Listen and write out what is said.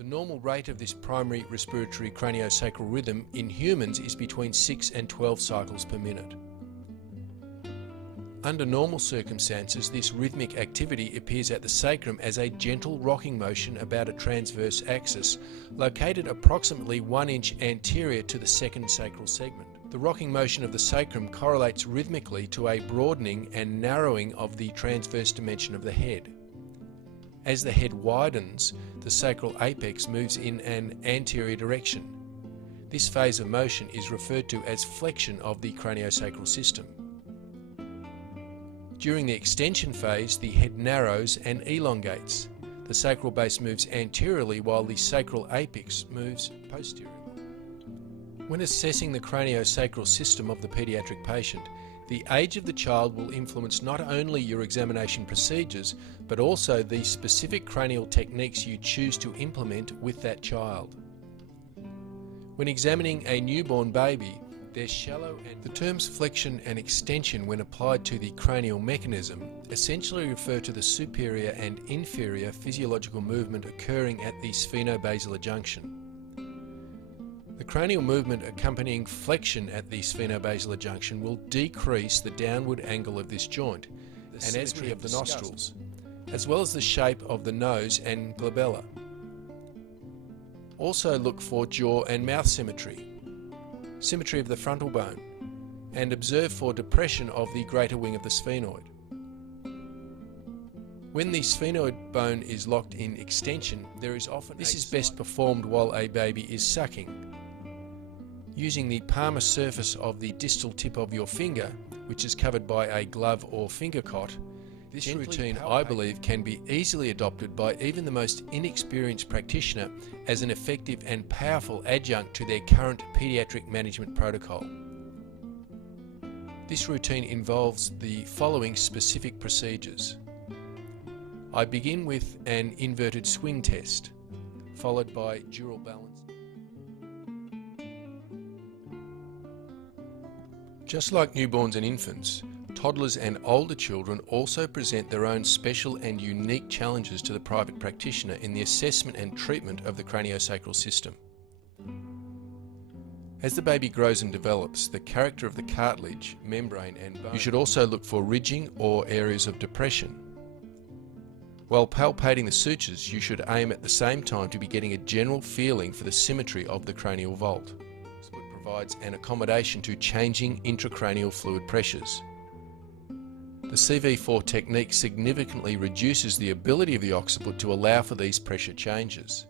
The normal rate of this primary respiratory craniosacral rhythm in humans is between 6 and 12 cycles per minute. Under normal circumstances, this rhythmic activity appears at the sacrum as a gentle rocking motion about a transverse axis, located approximately 1 inch anterior to the second sacral segment. The rocking motion of the sacrum correlates rhythmically to a broadening and narrowing of the transverse dimension of the head. As the head widens, the sacral apex moves in an anterior direction. This phase of motion is referred to as flexion of the craniosacral system. During the extension phase, the head narrows and elongates. The sacral base moves anteriorly while the sacral apex moves posteriorly. When assessing the craniosacral system of the pediatric patient, the age of the child will influence not only your examination procedures, but also the specific cranial techniques you choose to implement with that child. When examining a newborn baby, their shallow and the terms flexion and extension, when applied to the cranial mechanism, essentially refer to the superior and inferior physiological movement occurring at the sphenobasilar junction. The cranial movement accompanying flexion at the sphenobasilar junction will decrease the downward angle of this joint and symmetry of the nostrils, as well as the shape of the nose and glabella. Also look for jaw and mouth symmetry, symmetry of the frontal bone, and observe for depression of the greater wing of the sphenoid. When the sphenoid bone is locked in extension, this is best performed while a baby is sucking. Using the palmar surface of the distal tip of your finger, which is covered by a glove or finger cot, this routine, I believe, can be easily adopted by even the most inexperienced practitioner as an effective and powerful adjunct to their current pediatric management protocol. This routine involves the following specific procedures. I begin with an inverted swing test, followed by dural balance. Just like newborns and infants, toddlers and older children also present their own special and unique challenges to the private practitioner in the assessment and treatment of the craniosacral system. As the baby grows and develops, the character of the cartilage, membrane and bone, you should also look for ridging or areas of depression. While palpating the sutures, you should aim at the same time to be getting a general feeling for the symmetry of the cranial vault. Provides an accommodation to changing intracranial fluid pressures. The CV4 technique significantly reduces the ability of the occiput to allow for these pressure changes.